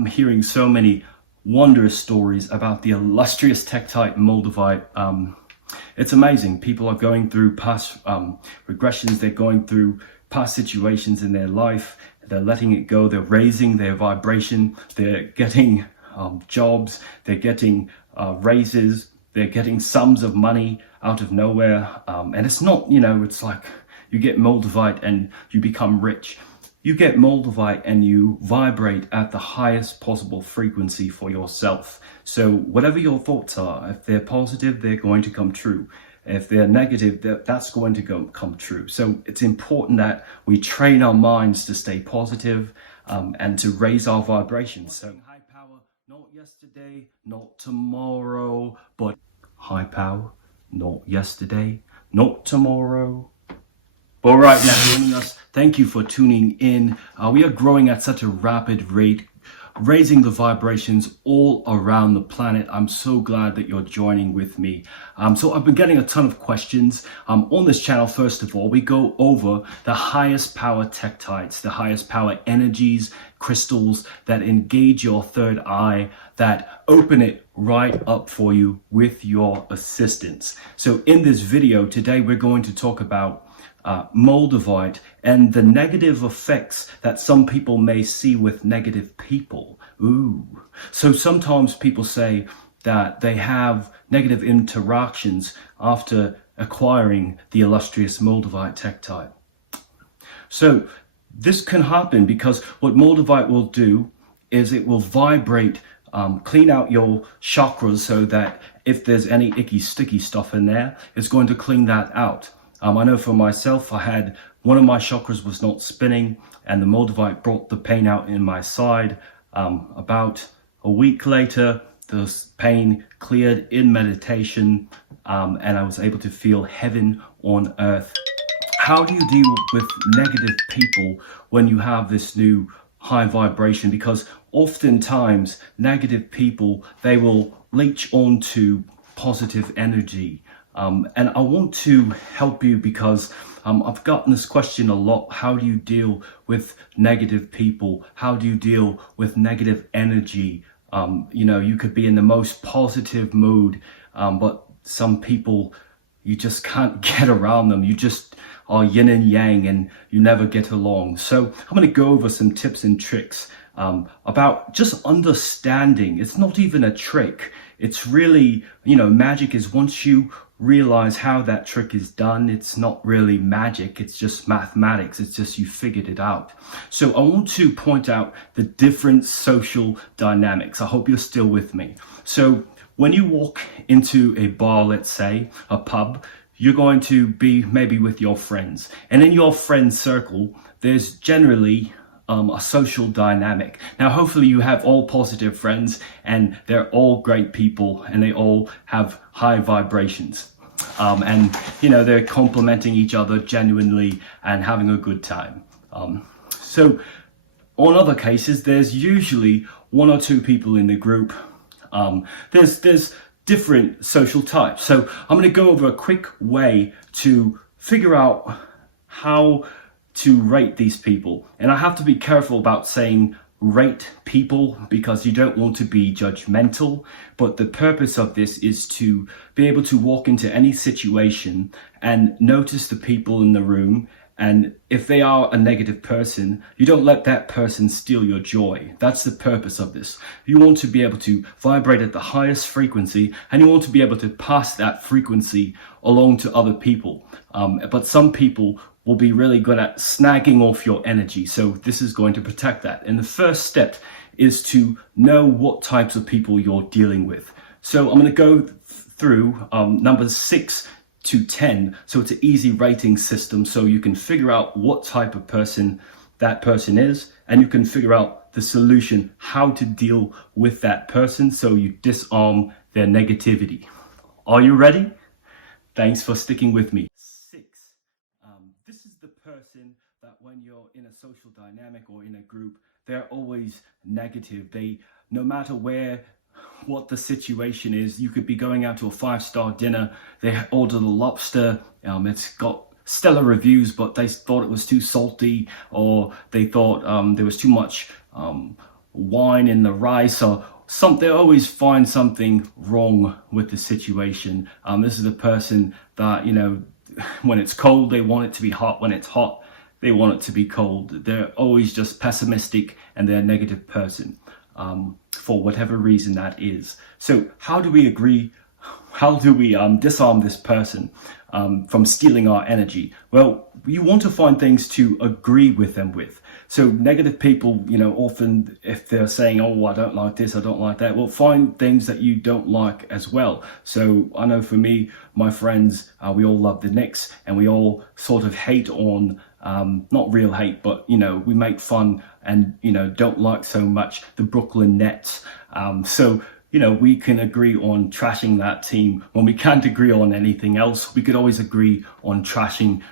I'm hearing so many wondrous stories about the illustrious Tektite Moldavite. It's amazing. People are going through past regressions. They're going through past situations in their life. They're letting it go. They're raising their vibration. They're getting jobs. They're getting raises. They're getting sums of money out of nowhere. And it's not, it's like you get Moldavite and you become rich. You get Moldavite and you vibrate at the highest possible frequency for yourself. So whatever your thoughts are, if they're positive, they're going to come true. If they're negative, that's going to come true. So it's important that we train our minds to stay positive and to raise our vibrations. So high power, not yesterday, not tomorrow, but high power, not yesterday, not tomorrow. All right, now joining us, thank you for tuning in. We are growing at such a rapid rate, raising the vibrations all around the planet. I'm so glad that you're joining with me. So I've been getting a ton of questions on this channel. First of all, we go over the highest power tektites, the highest power energies, crystals that engage your third eye, that open it right up for you with your assistance. So in this video today, we're going to talk about Moldavite and the negative effects that some people may see with negative people. So sometimes people say that they have negative interactions after acquiring the illustrious Moldavite Tektite. So this can happen because what Moldavite will do is it will vibrate, clean out your chakras so that if there's any icky sticky stuff in there, it's going to clean that out. I know for myself, I had one of my chakras was not spinning and the Moldavite brought the pain out in my side. About a week later, the pain cleared in meditation and I was able to feel heaven on earth. How do you deal with negative people when you have this new high vibration? Because oftentimes negative people, they will leech onto positive energy. And I want to help you because I've gotten this question a lot. How do you deal with negative people? How do you deal with negative energy? You could be in the most positive mood, but some people, you just can't get around them. You just are yin and yang and you never get along. So I'm going to go over some tips and tricks about just understanding. It's not even a trick. It's really, magic is once you realize how that trick is done, it's not really magic, it's just mathematics, it's just you figured it out. So I want to point out the different social dynamics. I hope you're still with me. So when you walk into a bar, let's say a pub, you're going to be maybe with your friends, and in your friend circle there's generally a social dynamic. Now, hopefully you have all positive friends and they're all great people and they all have high vibrations. And they're complimenting each other genuinely and having a good time. So on other cases, there's usually one or two people in the group. There's different social types. So I'm going to go over a quick way to figure out how to rate these people. And I have to be careful about saying rate people because you don't want to be judgmental, but the purpose of this is to be able to walk into any situation and notice the people in the room, and if they are a negative person, you don't let that person steal your joy. That's the purpose of this. You want to be able to vibrate at the highest frequency and you want to be able to pass that frequency along to other people. But some people will be really good at snagging off your energy. So this is going to protect that. And the first step is to know what types of people you're dealing with. So I'm going to go through numbers 6 to 10. So it's an easy rating system. So you can figure out what type of person that person is, and you can figure out the solution, how to deal with that person so you disarm their negativity. Are you ready? Thanks for sticking with me. This is the person that when you're in a social dynamic or in a group, they're always negative. No matter what the situation is, you could be going out to a 5-star dinner, they order the lobster, it's got stellar reviews, but they thought it was too salty, or they thought there was too much wine in the rice or something. They always find something wrong with the situation. This is a person that, you know, when it's cold, they want it to be hot. When it's hot, they want it to be cold. They're always just pessimistic, and they're a negative person, for whatever reason that is. So how do we agree? How do we disarm this person from stealing our energy? Well, you want to find things to agree with them with. So negative people, you know, often if they're saying, oh, I don't like this, I don't like that, well, find things that you don't like as well. So I know for me, my friends, we all love the Knicks, and we all sort of hate on, not real hate, but, you know, we make fun and, you know, don't like so much the Brooklyn Nets. So, you know, we can agree on trashing that team. When we can't agree on anything else, we could always agree on trashing,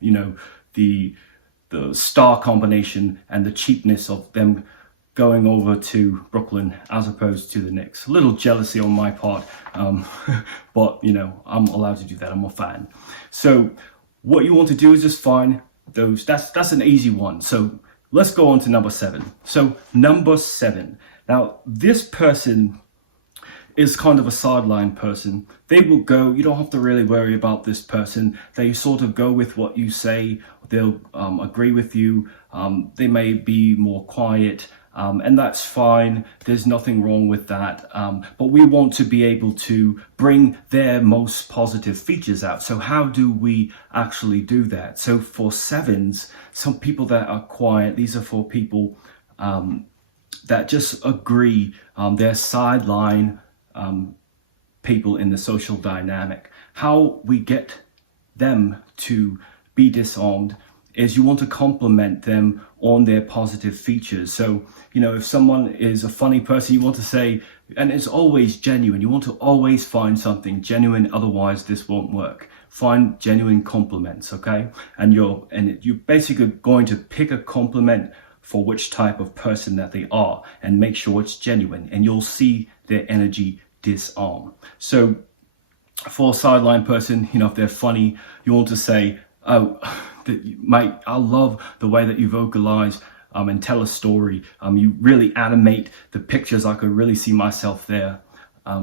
you know, the star combination and the cheapness of them going over to Brooklyn as opposed to the Knicks. A little jealousy on my part, but, you know, I'm allowed to do that. I'm a fan. So what you want to do is just find those. That's an easy one. So let's go on to number 7. So number 7. Now, this person is kind of a sideline person. They will go, you don't have to really worry about this person. They sort of go with what you say. They'll agree with you. They may be more quiet, and that's fine. There's nothing wrong with that. But we want to be able to bring their most positive features out. So how do we actually do that? So for 7s, some people that are quiet, these are for people that just agree. They're sideline people in the social dynamic. How we get them to be disarmed is you want to compliment them on their positive features. So, you know, if someone is a funny person, you want to say, and it's always genuine, you want to always find something genuine, otherwise this won't work. Find genuine compliments, okay? And you're basically going to pick a compliment for which type of person that they are, and make sure it's genuine, and you'll see their energy disarm. So for a sideline person, you know, if they're funny, you want to say, oh, mate, I love the way that you vocalize and tell a story. You really animate the pictures. I could really see myself there.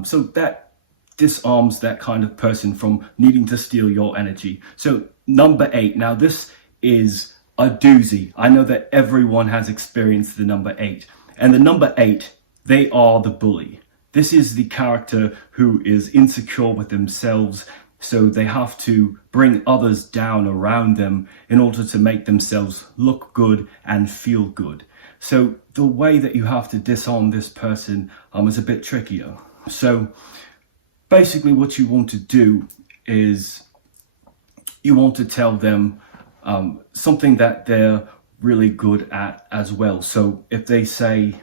So that disarms that kind of person from needing to steal your energy. So number 8. Now this is a doozy. I know that everyone has experienced the number 8. And the number 8, they are the bully. This is the character who is insecure with themselves, so they have to bring others down around them in order to make themselves look good and feel good. So the way that you have to disarm this person is a bit trickier. So basically what you want to do is you want to tell them something that they're really good at as well. So if they say,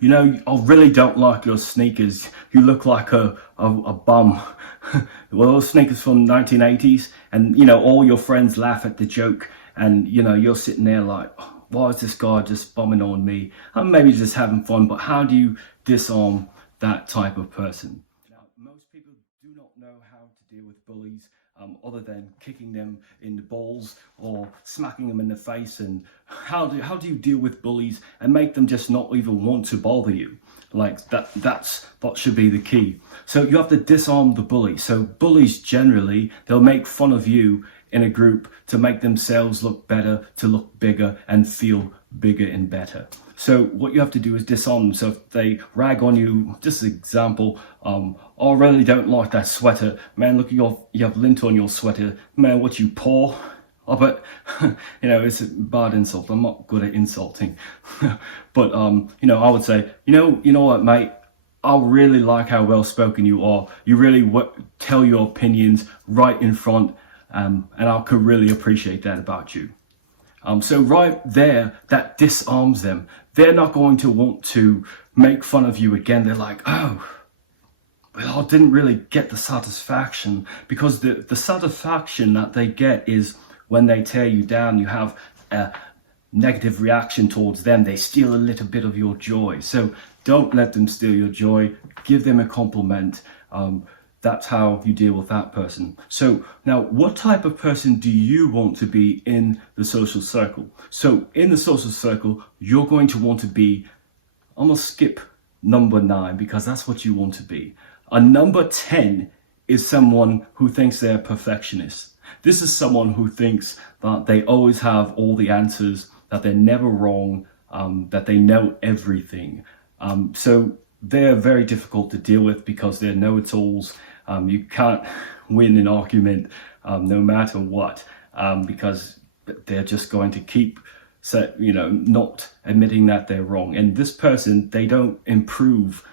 you know, I really don't like your sneakers. You look like a bum. Well, those sneakers from 1980s, and, you know, all your friends laugh at the joke, and, you know, you're sitting there like, why is this guy just bumming on me? I'm maybe just having fun, but how do you disarm that type of person? Now, most people do not know how to deal with bullies, other than kicking them in the balls or smacking them in the face. And how do you deal with bullies and make them just not even want to bother you? Like that should be the key. So you have to disarm the bully. So bullies generally, they'll make fun of you in a group to make themselves look better, to look bigger and feel bigger and better. So what you have to do is disarm them. So if they rag on you, just an example, oh, I really don't like that sweater. Man, look, you have lint on your sweater. Man, what, you poor? Oh, but, you know, it's a bad insult. I'm not good at insulting. But, you know, I would say, you know what, mate? I really like how well spoken you are. You really tell your opinions right in front. And I could really appreciate that about you. So right there, that disarms them. They're not going to want to make fun of you again. They're like, oh, well, I didn't really get the satisfaction, because the satisfaction that they get is when they tear you down, you have a negative reaction towards them. They steal a little bit of your joy. So don't let them steal your joy. Give them a compliment. that's how you deal with that person. So now, what type of person do you want to be in the social circle? So in the social circle, you're going to want to be, I'm gonna skip number 9 because that's what you want to be. A number 10 is someone who thinks they're a perfectionist. This is someone who thinks that they always have all the answers, that they're never wrong, that they know everything. So they're very difficult to deal with because they're know-it-alls. You can't win an argument no matter what, because they're just going to keep not admitting that they're wrong. And this person, they don't improve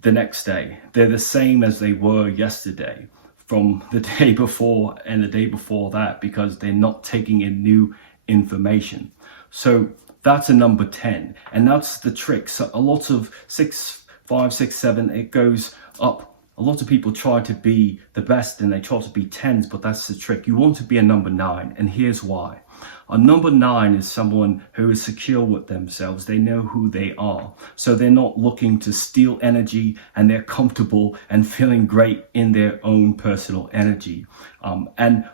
the next day. They're the same as they were yesterday, from the day before and the day before that, because they're not taking in new information. So that's a number 10, and that's the trick. So a lot of 6, 5, 6, 7, it goes up. A lot of people try to be the best and they try to be 10s, but that's the trick. You want to be a number 9, and here's why. A number 9 is someone who is secure with themselves. They know who they are. So they're not looking to steal energy, and they're comfortable and feeling great in their own personal energy. And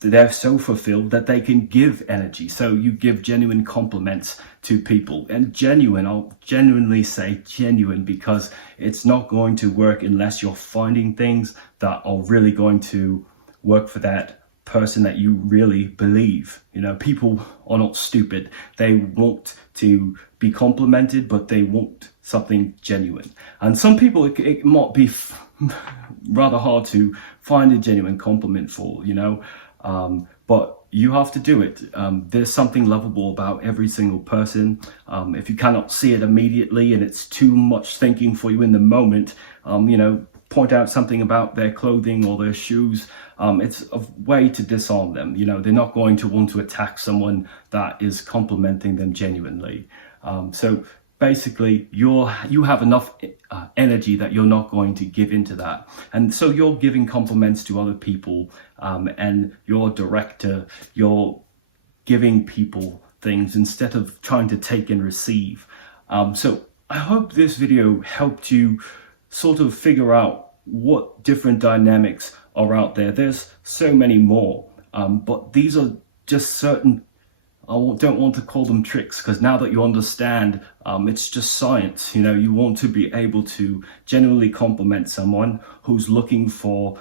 they're so fulfilled that they can give energy. So you give genuine compliments to people. And genuine, I'll genuinely say genuine, because it's not going to work unless you're finding things that are really going to work for that person that you really believe. People are not stupid. They want to be complimented, but they want something genuine. And some people, it might be rather hard to find a genuine compliment for, but you have to do it. There's something lovable about every single person. If you cannot see it immediately and it's too much thinking for you in the moment, point out something about their clothing or their shoes. It's a way to disarm them. They're not going to want to attack someone that is complimenting them genuinely. So basically, you have enough energy that you're not going to give into that. And so you're giving compliments to other people, and you're a director. You're giving people things instead of trying to take and receive. So I hope this video helped you sort of figure out what different dynamics are out there. There's so many more, but these are just certain, I don't want to call them tricks, because now that you understand, it's just science. You want to be able to genuinely compliment someone who's looking for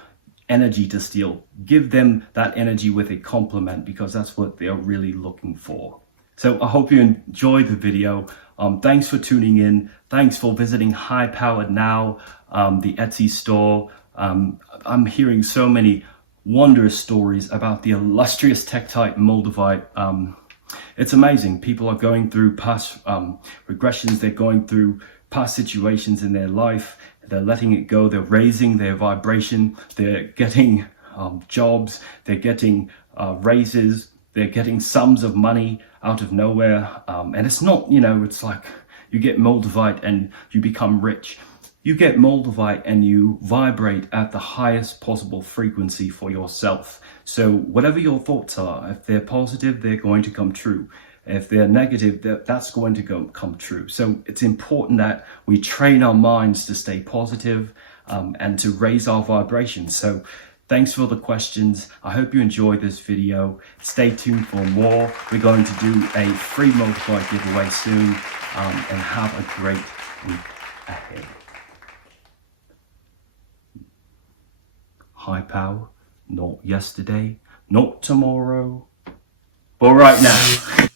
energy to steal. Give them that energy with a compliment, because that's what they're really looking for. So I hope you enjoyed the video. Thanks for tuning in. Thanks for visiting HighPowerNOW, the Etsy store. I'm hearing so many wondrous stories about the illustrious Tektite Moldavite. It's amazing. People are going through past regressions. They're going through past situations in their life. They're letting it go. They're raising their vibration. They're getting jobs. They're getting raises. They're getting sums of money out of nowhere. And it's not, it's like you get Moldavite and you become rich. You get Moldavite and you vibrate at the highest possible frequency for yourself. So whatever your thoughts are, if they're positive, they're going to come true. If they're negative, that's going to come true. So it's important that we train our minds to stay positive, and to raise our vibrations. So thanks for the questions. I hope you enjoyed this video. Stay tuned for more. We're going to do a free Moldavite giveaway soon, and have a great week ahead. High power, not yesterday, not tomorrow, but right now.